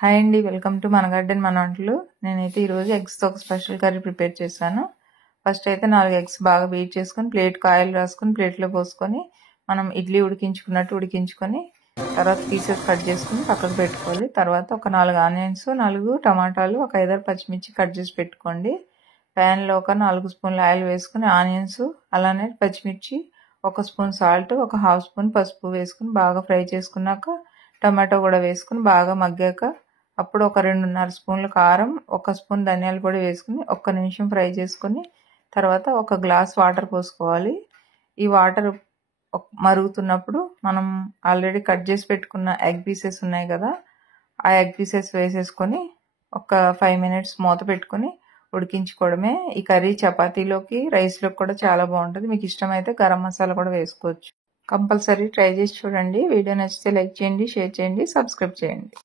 Hi అండి, welcome to మన garden మన వంటలు. నేనైతే ఈరోజు ఎగ్స్తో ఒక స్పెషల్ కర్రీ ప్రిపేర్ చేశాను. ఫస్ట్ అయితే 4 ఎగ్స్ బాగా బీట్ చేసుకొని ప్లేట్కి ఆయిల్ రాసుకొని ప్లేట్లో పోసుకొని మనం ఇడ్లీ ఉడికించుకున్నట్టు ఉడికించుకొని తర్వాత పీసెస్ కట్ చేసుకుని పక్కకు పెట్టుకోవాలి. తర్వాత ఒక 4 ఆనియన్స్, 4 టమాటాలు, ఒక 5 పచ్చిమిర్చి కట్ చేసి పెట్టుకోండి. ప్యాన్లో ఒక 4 స్పూన్ల ఆయిల్ వేసుకుని ఆనియన్స్ అలానే పచ్చిమిర్చి, 1 స్పూన్ సాల్ట్, ఒక హాఫ్ స్పూన్ పసుపు వేసుకుని బాగా ఫ్రై చేసుకున్నాక టమాటో కూడా వేసుకుని బాగా మగ్గాక అప్పుడు ఒక 2.5 స్పూన్ల కారం, 1 స్పూన్ ధనియాల పొడి వేసుకుని 1 నిమిషం ఫ్రై చేసుకుని తర్వాత 1 గ్లాస్ వాటర్ పోసుకోవాలి. ఈ వాటర్ మరుగుతున్నప్పుడు మనం ఆల్రెడీ కట్ చేసి పెట్టుకున్న ఎగ్ పీసెస్ ఉన్నాయి కదా, ఆ ఎగ్ పీసెస్ వేసేసుకొని ఒక 5 మినిట్స్ మూత పెట్టుకొని ఉడికించుకోవడమే. ఈ కర్రీ చపాతీలోకి, రైస్లోకి కూడా చాలా బాగుంటుంది. మీకు ఇష్టమైతే గరం మసాలా కూడా వేసుకోవచ్చు. కంపల్సరీ ట్రై చేసి చూడండి. వీడియో నచ్చితే లైక్ చేయండి, షేర్ చేయండి, సబ్స్క్రైబ్ చేయండి.